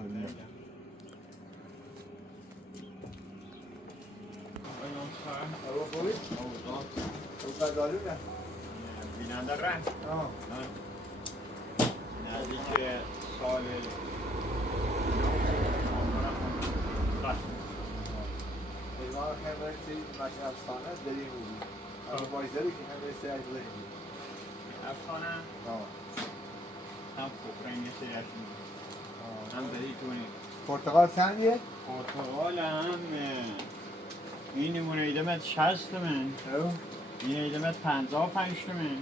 هوا خوبی؟ او قداری نه؟ بیننده رنگ نزدیک سال ایمان خیلی ماشین افسانه داریم بودیم اما بایزاری که همه سه از داریم افسانه هم خوب رنگ سریعش هم داری کنی پرتقال چندیه؟ پرتقال هم این نمونه ایدمت 60 تومن این ایدمت 55 تومن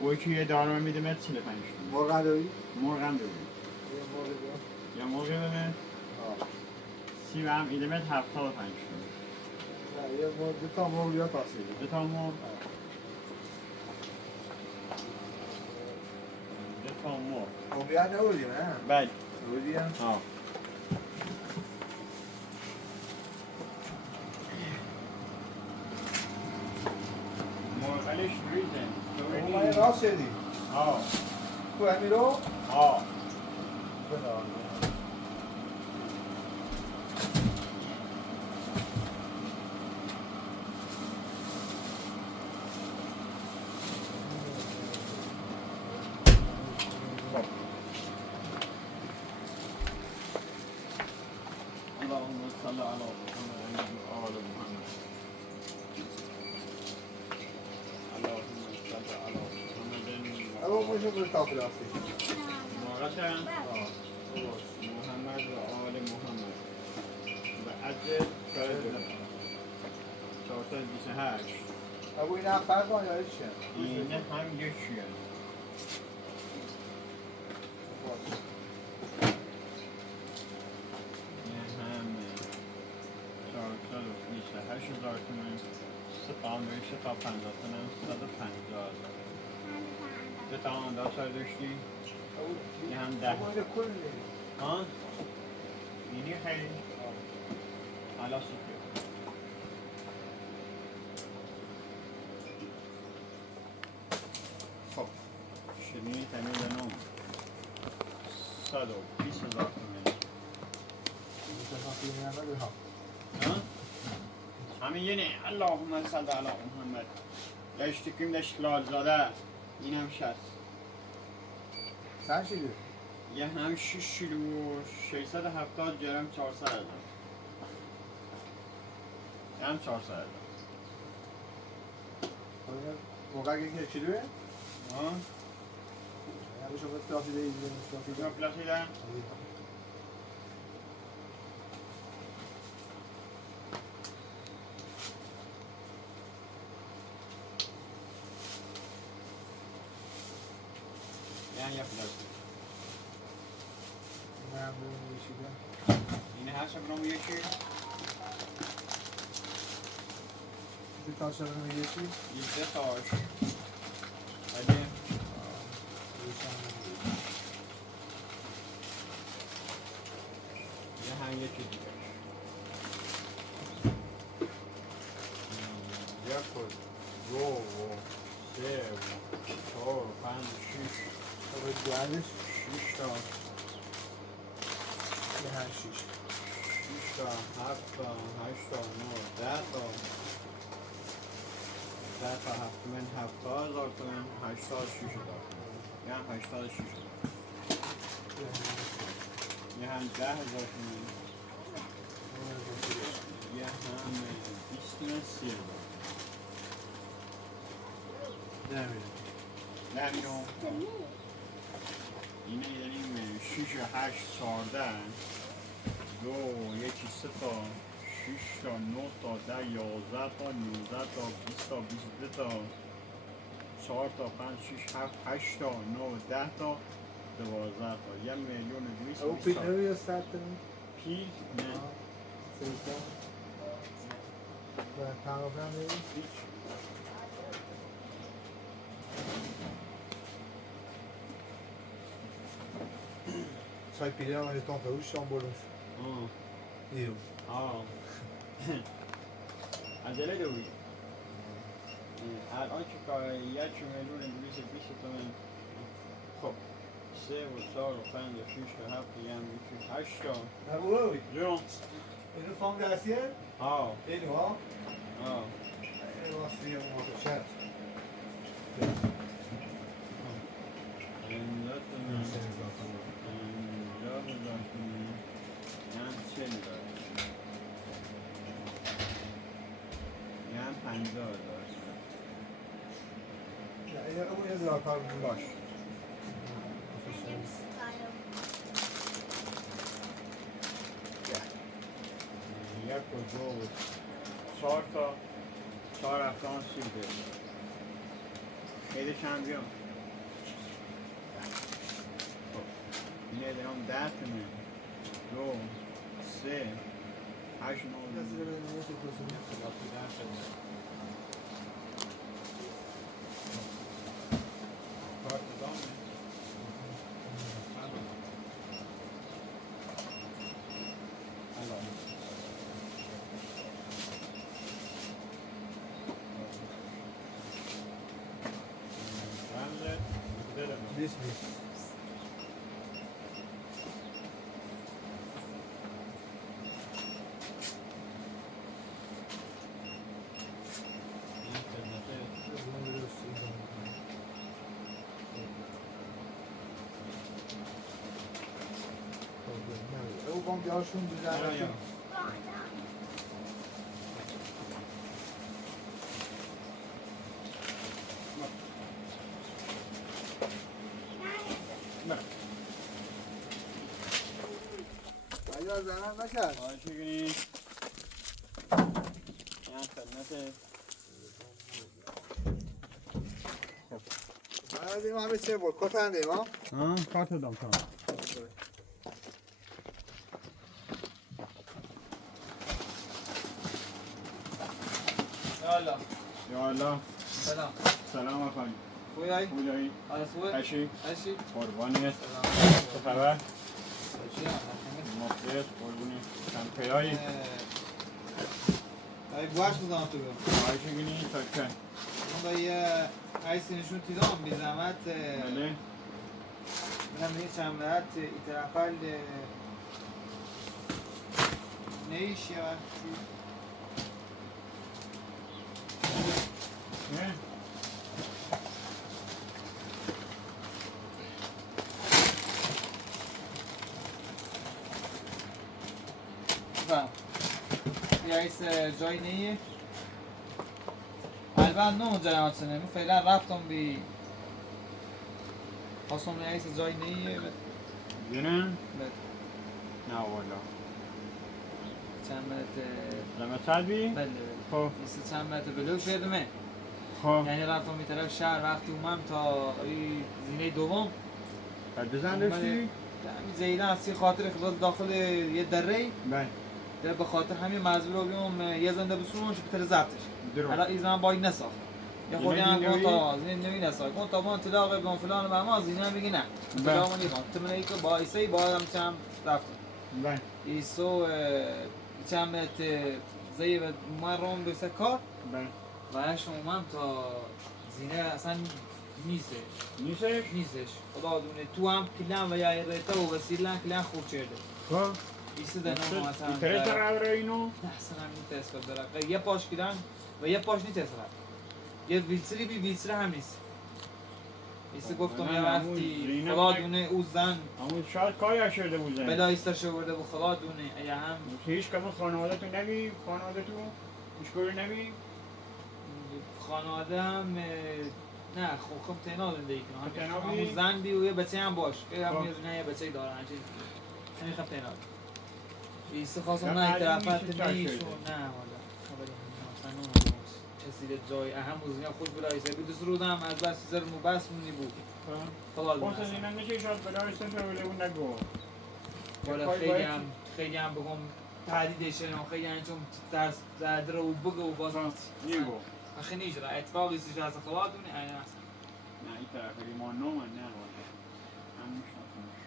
اوی که یه دارم میدمت 45 تومن مرغ داری؟ مرغ هم داری یا مرغ بده سیب هم ایدمت 75 تومن نه یه مرغ دو تا مرغ یا تاثیری دو تا مرغ دو تا مرغ موقعیت نبودیم نه؟ بله بودیم؟ آه مرغلش ریزه ما یه راست شدیم آه تو همین رو؟ آه اللهم صل على محمد وآل محمد اللهم صل على محمد اما میشه به تافل هستی موقتا محمد و آل محمد و عدد 428 ابو این هم فرق ها یا چیه؟ اینه هم یکیه $428,000 تومن 350 تومن 150,000 دو تا انداز داشتی این هم 10 ابو این کل نیست ها اینی خیلی حالا سوپر خب شیرینی تمیز نوم 120,000 تومن ها همین یه نه اللهم صل علی محمد داشتیم داشت لال زاده این هم 60 چند شیده؟ یه هم 6 کیلو و 670 گرم 400,000 هم 400,000 موقع یک کیلوه؟ ها ابو شما تافیده ایزده کجا پلاسیدن؟ یه پلاسید این هم بریم یشیده اینه هر شبرام یکی دو تا شبرم یکی 18 تاش اگه یه هم یکی دیگه یک و دو و سه و چهار و پنج و شیش بعدش 6 تا یه هم شیش 6 تا 7 تا 8 تا 9 10 تا 10 تا 7 تومن 70,000 تومن 86,000 تومن یه هم 86,000 یه هم 10,000 تومن یه هم 20 تومن 30,000 نمیدونم اینه داریم 6 و 8 14 دو یکی 3 تا 6 تا 9 تا 10 11 تا 19 تا 20 تا 22 تا 4 تا 5 6 7 8 تا 9 10 تا 12 تا 1,220,000 ابو پیل نمی یا 100 تا پیل نه 3 تا و تمام هم نمی هیچ چای پیله هم یه تانتا روش شام بردنش دیو عجله دوید الان که کار 1,000,000 انگلیس 20 تومن خب 3 و 4 و 5 و 6 و 7 و 8 تا نبوی جون اینو فهم دستیه؟ ها اینو ها؟ ها اینو واسه یه موضوع شد اینجا بزنیم هم 40 داره هم 50 داره نه این اون یه زرار کار باش یک و 2 و 4 تا 4 افغان سیده خیلیش هم بیام اینه درام 10 تونه 2 3 8 9 کارت دامه بیس او بام بیارشون بزنه باید زنم نکرد آره چی کنی؟ یه خدمت باید این همه چه بود کتنده ما کارت دام کنم یالا یالا سلام سلام آقای خوبی؟ خوبی؟ آره خوبه؟ هشی هشی؟ قربانیت چه خبر؟ مخلص قربونی چند پیایی؟ ای گوش بودم تو بیام آره چی کنی؟ تا که من با یه عیسی نشون تیدام بی زحمت بله من یه چند مرد ایترافل نیش یه وقتی نه؟ فهم یه عیس جایی نیه البته نه جای آنچنه من فعلا رفتم بی خواستم یه عیس جایی نیه دینه؟ نه والا چند مرد لما سلبی؟ بله خب ایسا چند مرد بلوک شدمه خب یعنی رفتم این طرف شهر وقتی اومم تا زینه دوم بعد بزن داشتی؟ همین زیدن از یه خاطر خلاص داخل یه دره بله به خاطر همین مجبور بیام یه زنده بسونمش بتره زفتش درست حالا این زمان باید نساخت یه خودی هم زینه گفت تا زینه نوی نساخت گفت تا با انطلاق بگم فلان و ما زینه هم بگی نه انطلاق من نیخوام تمنه ای که با ایسایی باید هم چم رفتم بله ایسو چمت زی و من روم به کار بله و هشت اومم تا زینه اصلا نیستش نیستش؟ خدا دونه تو هم کلن و یا ریتا و وسیلن کلن خوب چرده خب ایسه دنم مثلا اینترنت قراره اینو؟ نه اصلا هم نیست اسکال داره یه پاش کلن و یه پاش نیست اصلا یه ویلسری بی ویلسری هم نیست ایسه گفتم یه وقتی خدا دونه او زن همون شاید کاری شده بوده بلا ایستش برده و خدا دونه یا هم هیچ کم خانواده تو نمی؟ خانواده تو؟ هیچ کاری نمی؟ خانواده هم نه خب تنها زندگی کنم تنها همون بی؟ زن بی و یه بچه هم باش که هم یه بچه داره همچین همین خب تنها ایسه خواستم نه این طرفت نیشون نه والا کسی جای اهم موزنی خود بلا ایسه بود سرودم از بس چیزا رو بس مونی بود خدا خواست از اینا نشه شاید بلای سنت رو اون نگو والا خیلی هم بگم تهدیدش کنم خیلی هم چون درس زده رو بگه و باز نیگو آخه نیست را اتفاقی سیش از خدا دونی این است نه این طرف ایمان نو من نه والا هم میشناسمش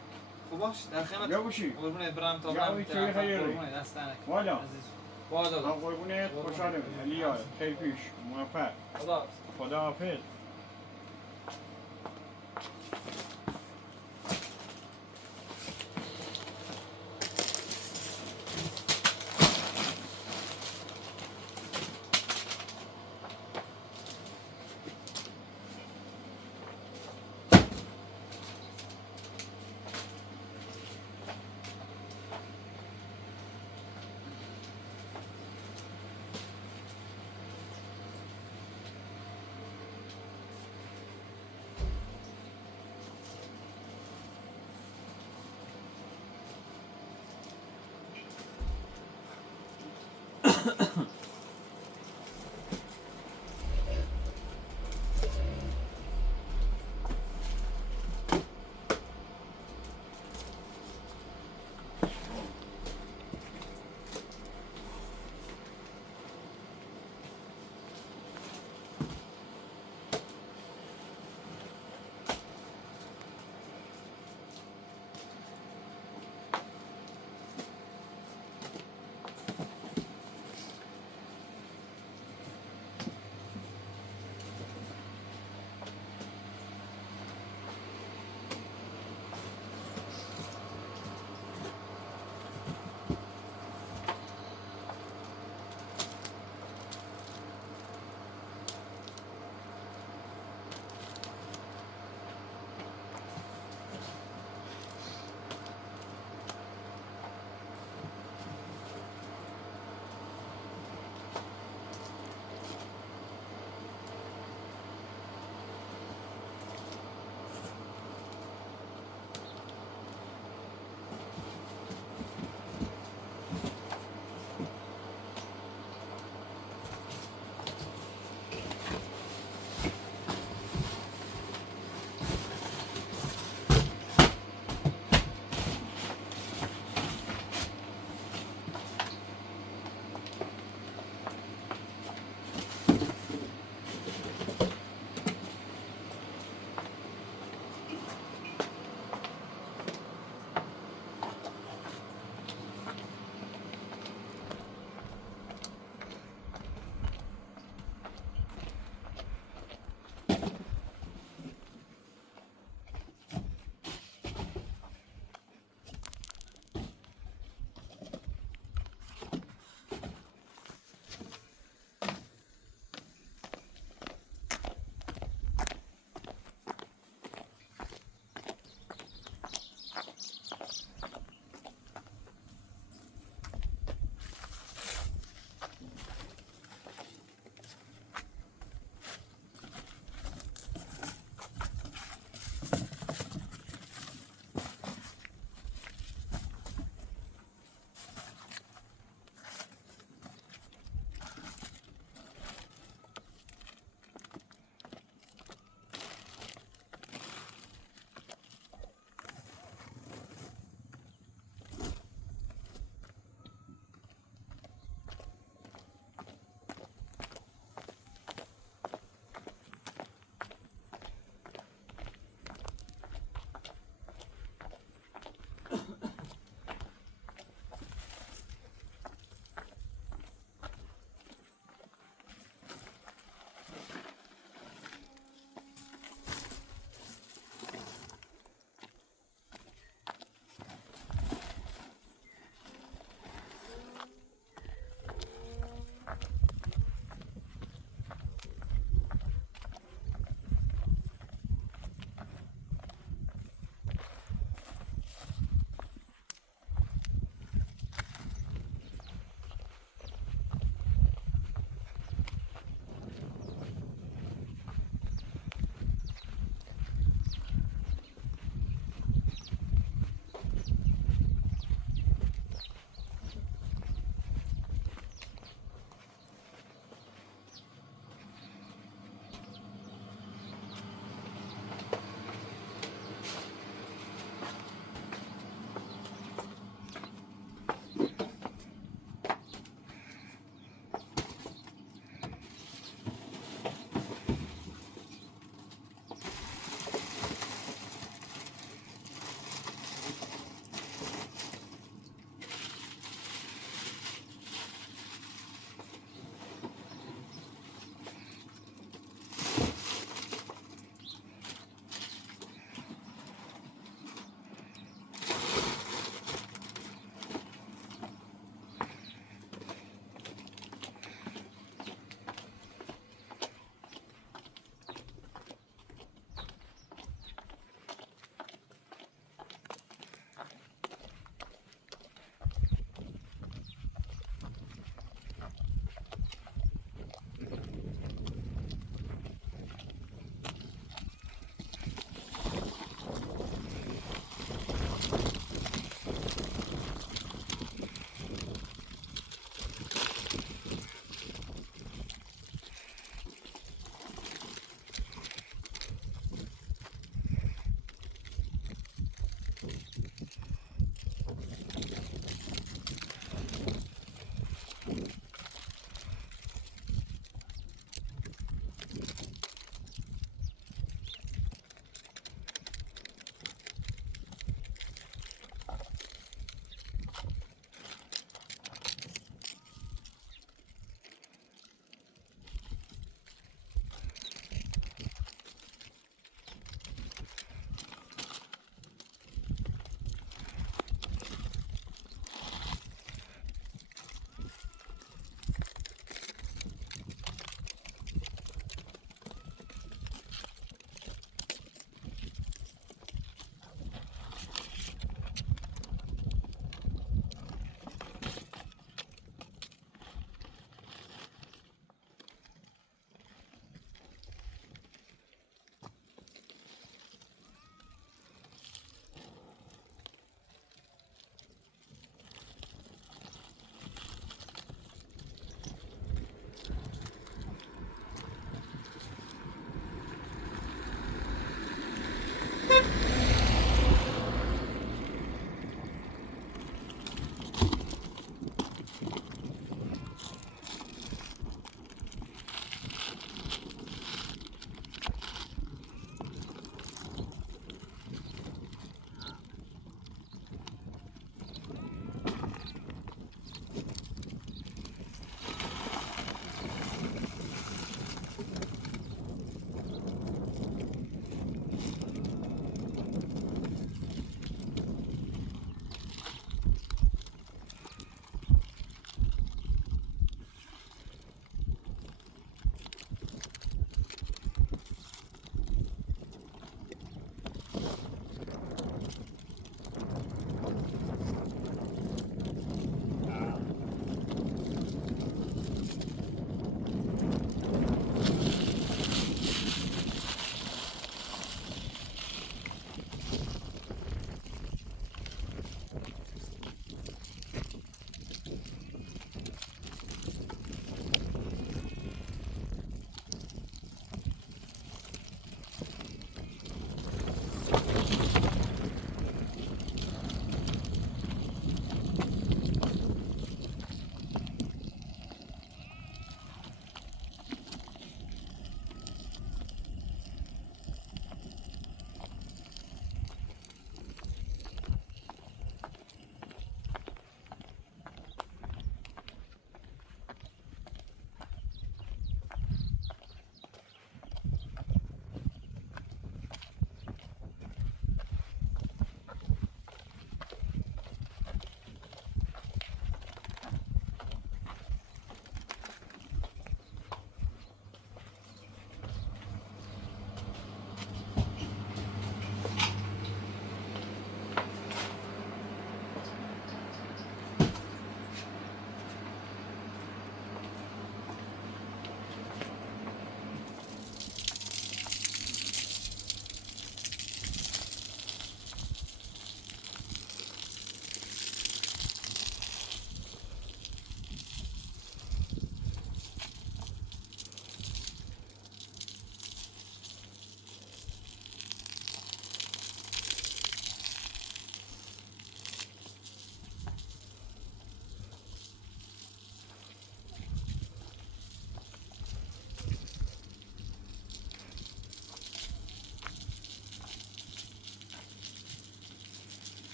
خب باش در خدمت یا باشی قربونت برم تا یا برم اوی چوی خیلی قربونت دستنک والا عزیز باز من آقا قربونت خوشحالم علی یار خیلی پیش موفق خدا خدا حافظ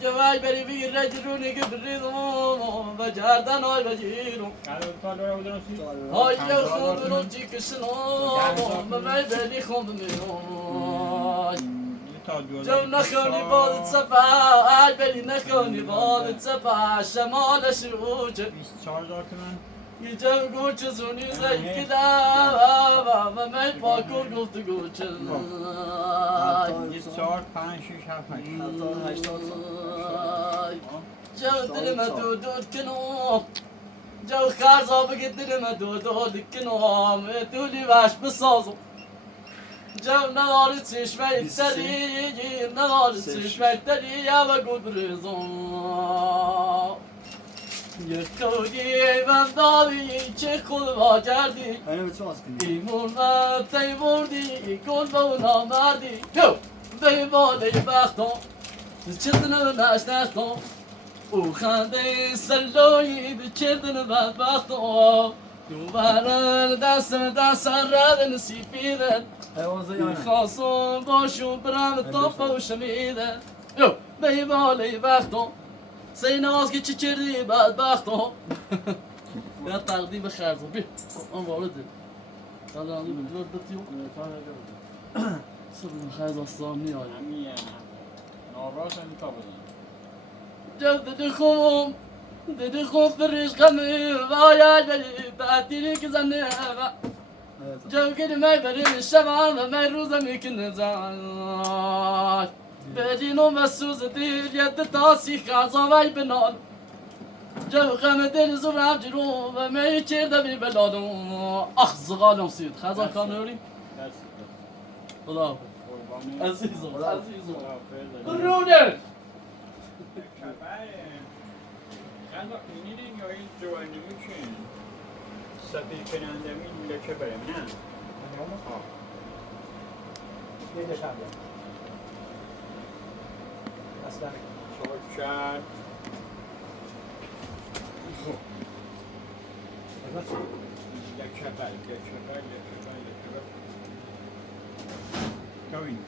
جوای بری بگیر رجرونی که بریدم و جردن های بجیرم های جو خودرو چی کشنام بمی بلی خود میرم جو نخونی بادت سفر بلی نخونی بادت سفر شمال شروجه 24000 تومن یه جو گوچه زونی زید که و می پاکو گفت گوچه 4 5 6 7 جو دل ما دود کنم جو خرزا بگید دل ما دود کنم دولی باش بسازم جو نهار چشمه تری نهار چشمه تری یا و گود بریزم یک کودی بنداری چه خود با کردی اینو به چه ماز کنی؟ ایمون و تی بردی کن با اونا مردی جو به بالی بختم چردن نشتم او خنده سلوی به چردن بدبختم دوباره دست رد نسیبیدن حیوان زیانه خواستم باشو برم تا پوشم میدن جو به بالی بختم سیناز که چی چردی بدبختم یا تقدیم خرزم بی آن وارده قدرانی بگرد بطیو سرم خیز آستان نیاید همین ناراست انتا بزن جو دیدی خوب فرش غمی وایای بری تعطیلی که زنه جو گیری می بری شبان و می روزم یکن زن بدینو مسوز دیر ید تاسی خزا وی بنال جو غم دل زورم جرو و می چرده بی بلادم اخ زغالم سید خزا کانوری خدا حافظ عزیزم رونه خدا اینیدین یا این جوانی میچین سفیر کننده می لکه برم نه یه دشنبه اصلا شد لکه بر کوین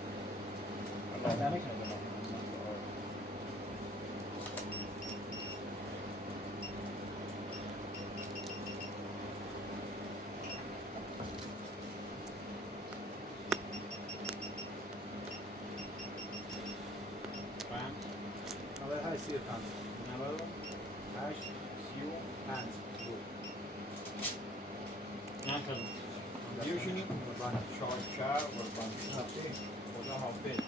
بیوشینی شاکر قربان خدا حافظ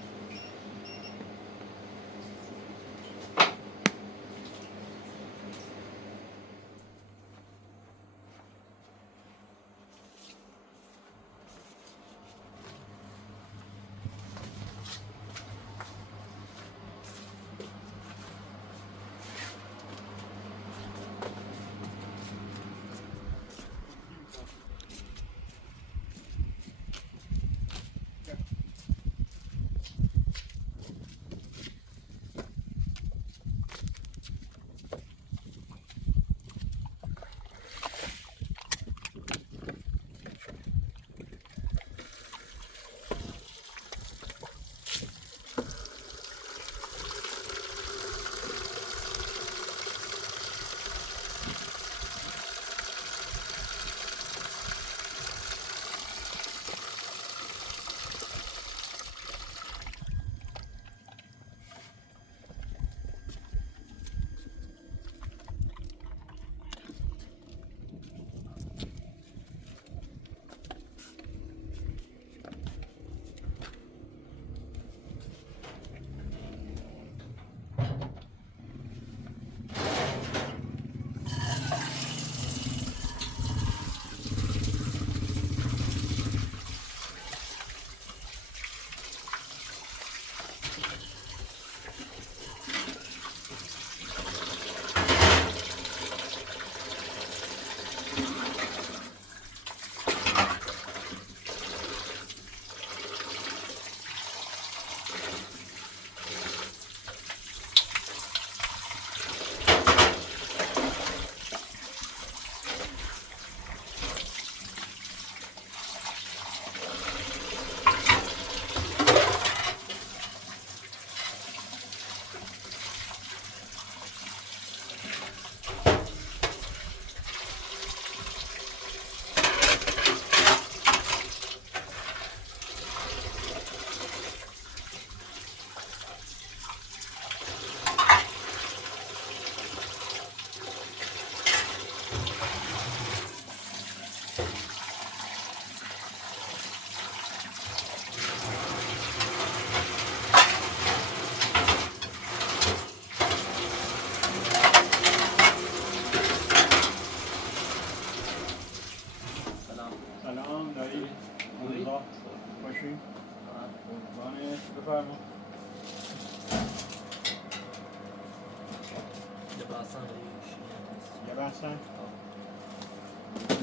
اصلا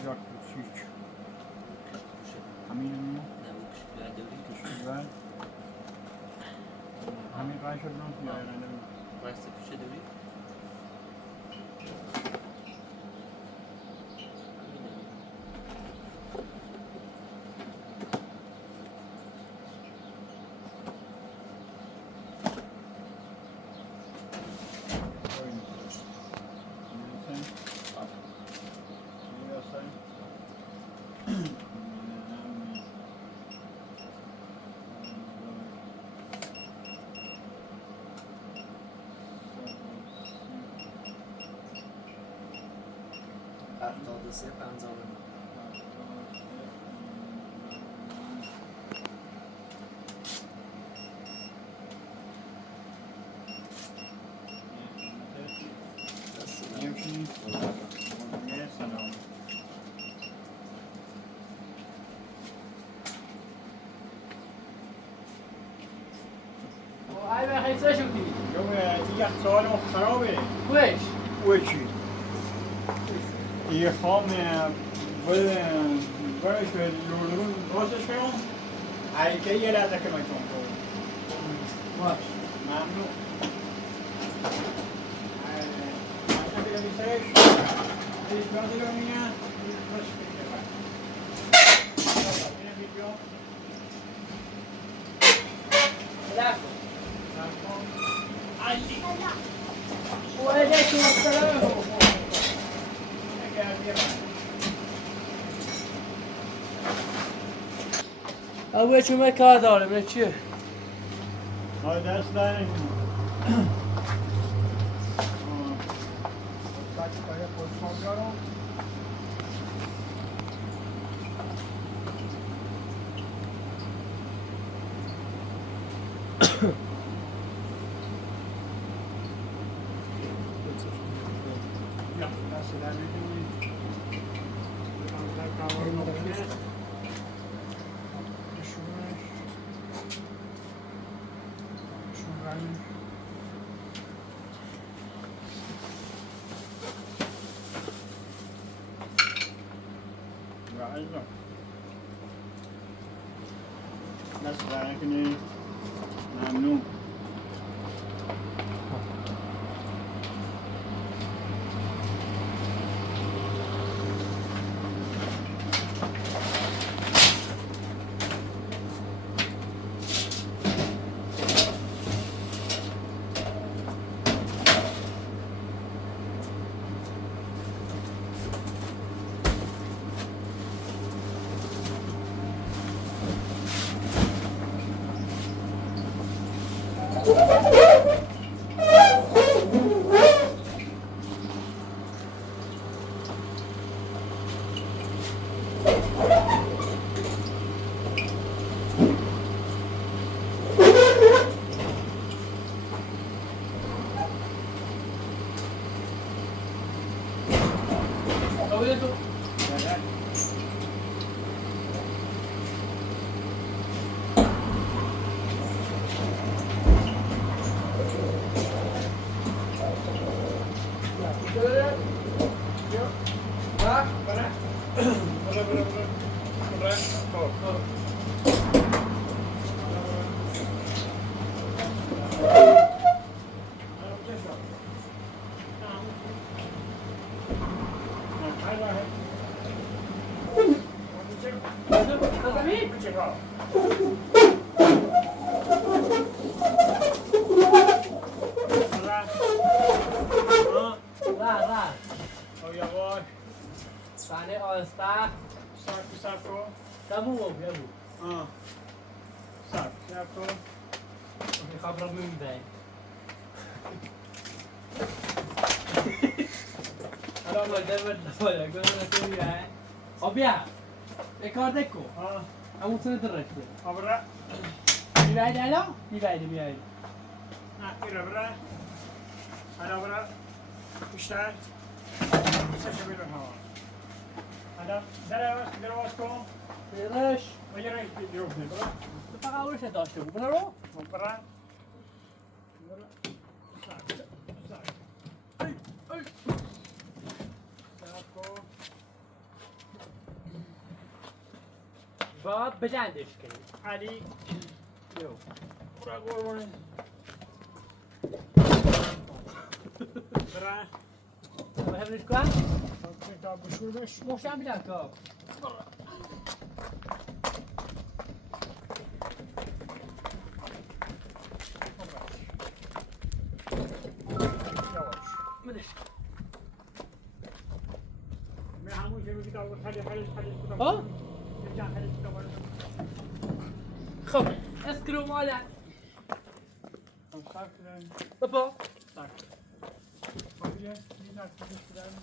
یا کوچیک همین نه کوچیک دوری کوچیک بر همین قای شد نام یا ایرانه واسه کوچه دوری سه 50 یکی سلام ای به خیسه شدی دیگه سوال خرابه ویش وچی یه خام برش به لولون راستش کنم حرکه یه لحظه که من چون باش ممنون من دیگه میسهش دیش بیان دیگه میگن باش اینه ویدیو لکن علی وعلیکم السلام اوه چون کار داره به چیه؟ دست داریم Ja, dat ze daar niet doen. Dan kan we nog meer. Ja, also. Dat is eigenlijk niet. ممنون اوه تو صحنه آهسته صبر کن کمو بگو صبر کن میخوام رو میده الان ماده بالا گفتم تو میره خب بیا کار دکو همون سنت رشته آبرا میبعید الان میبعید نه ایره برا الان برا بیشتر سه بیرون ها الان در واس کن بیرش و یه رنگ بیرون برا تو فقط اولش داشته بود برو برا باید بجندش کنیم. علی یو. برا قربونه برا ما همینش کنم؟ کتاب بشوردش محکم بیدن تا. یواش مدش. من همون که کتاب خالی کتاب ها؟ یه خالی کتاب خب اسکرو مالا. صرف کردن بابا. خب یه نکتبش کردن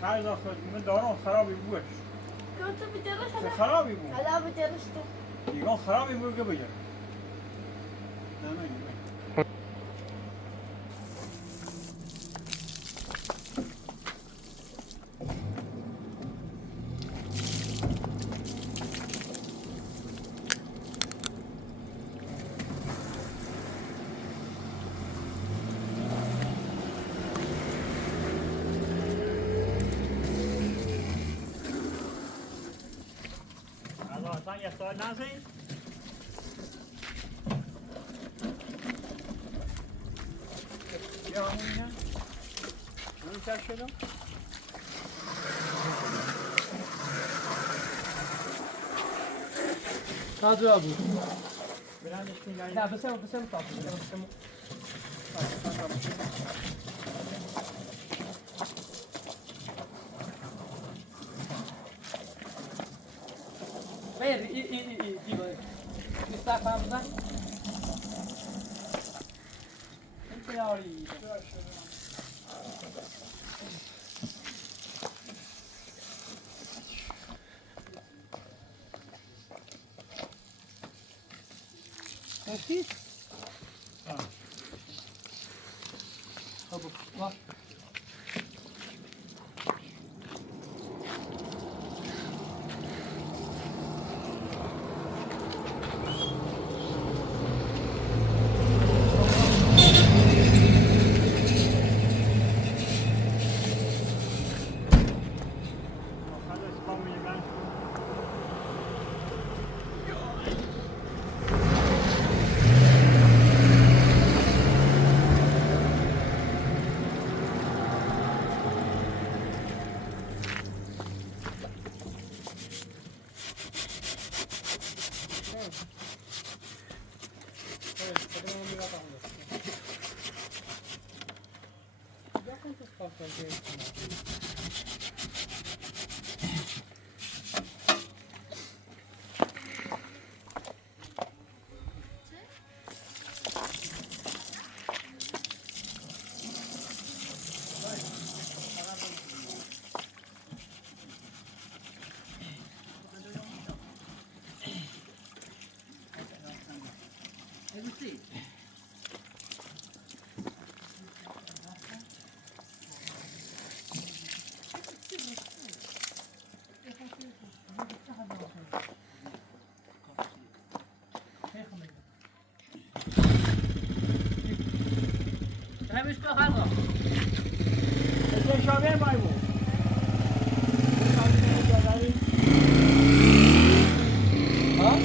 خیلی آخر من دارم خرابی بوش كنت بجرش چه خرابی بود هلا بجرشته دیگه خرابی بود که بگم نه یه سوال نزدید بیا همون اینه همون چک شدم تازه بود. برندش کن یعنی نه بسیم تازه. Ver, iyi böyle. İster falan mı? Hiç ya orayı. Nasıl? Ha. Hadi bak. همش که خلقا ازای شابه مای بود ها؟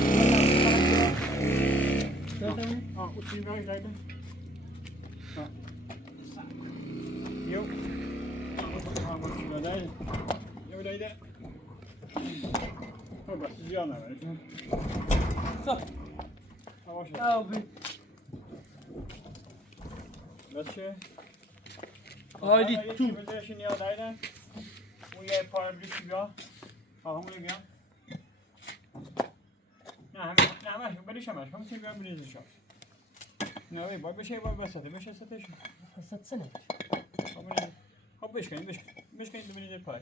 uçayım ben zaten. Yok. Bak şurada. Yok öyle. Bak siz yana ver. باشه آبی بچه آیدی تو بذارشین یا دایدن اون یه پاره بریشی بیا همونی بیا نه همش بریش همش همون بیا بریزشو نه باید بشه باید بسته بشه ستش حسد سنه خب بشکنید بشکنید ببینید پای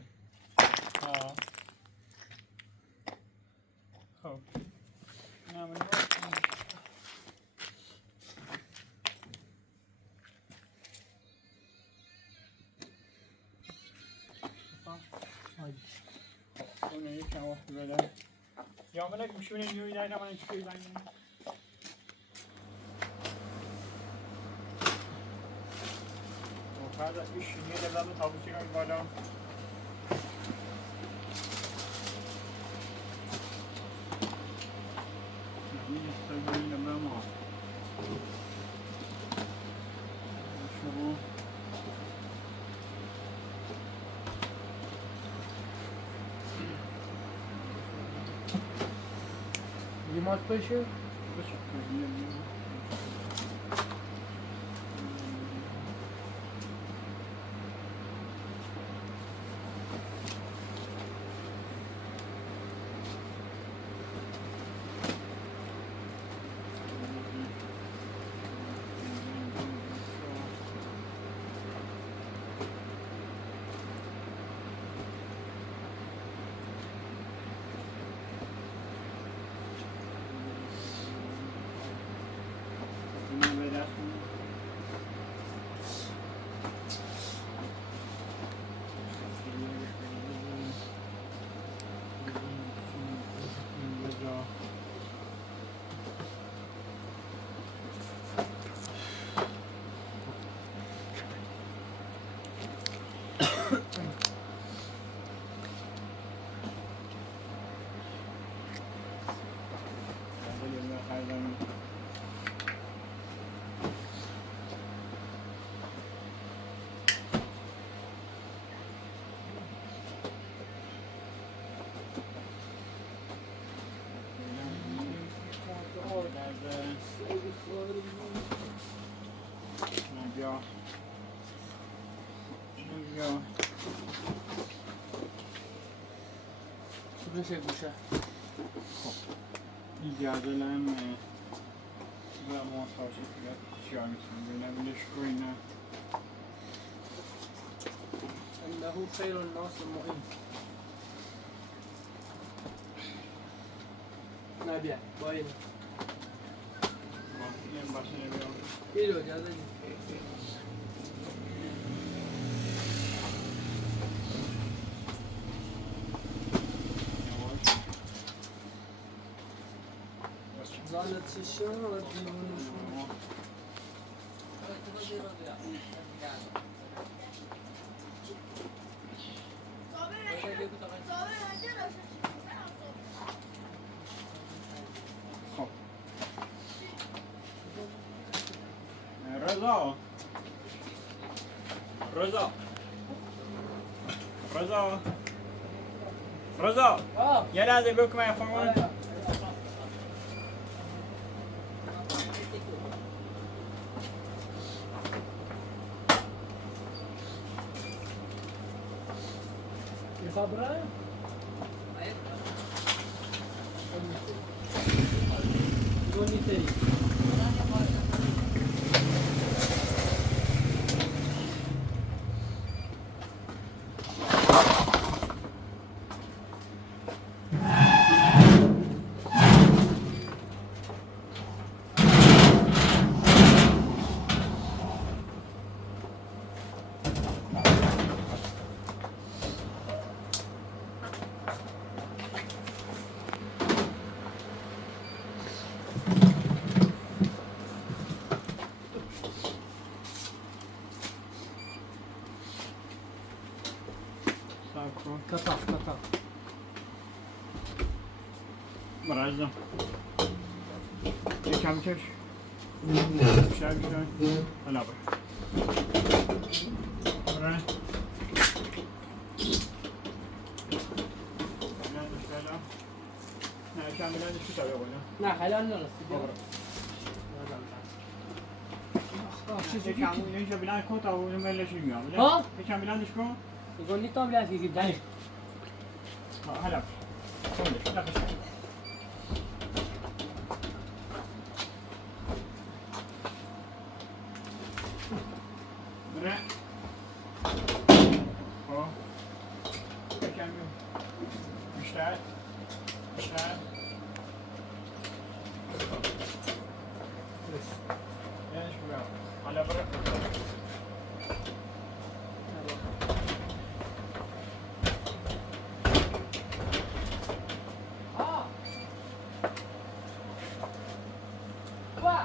خب نه من آیدی اون یک چند وقت بده یا ملک میشونه نیوی دایدم من چی بگیم فردا ایش یه لذت تابوسی رو بالا نمی استگویی نمیم ها شما لیمات بشه بشه کنیم سوپرش گوشه İcadelem ve muhtaçlık ve ticaretin önemli şuyuna انه خیر الناس المهم نه بیا با این en başına bir oldu. بیرو اجازه دید زالت شیشان و دیوانشون خب رضا رضا رضا رضا یه لحظه بگو من فرمان خبره؟ دونی تری کتاف کتاف برازم یکم کش بیشتر بیشتر حالا برای نه کم بلندش بیشتر بگویم نه خیلی نرسید اینجا بلند کن تا اونو ملش میام ها؟ یکم بلندش کن بگو نیتا بلا سیزی دنی هلا کندش لفش بره خب یکم بیشتر بیشتر یعنیش بگم حالا بره ها وا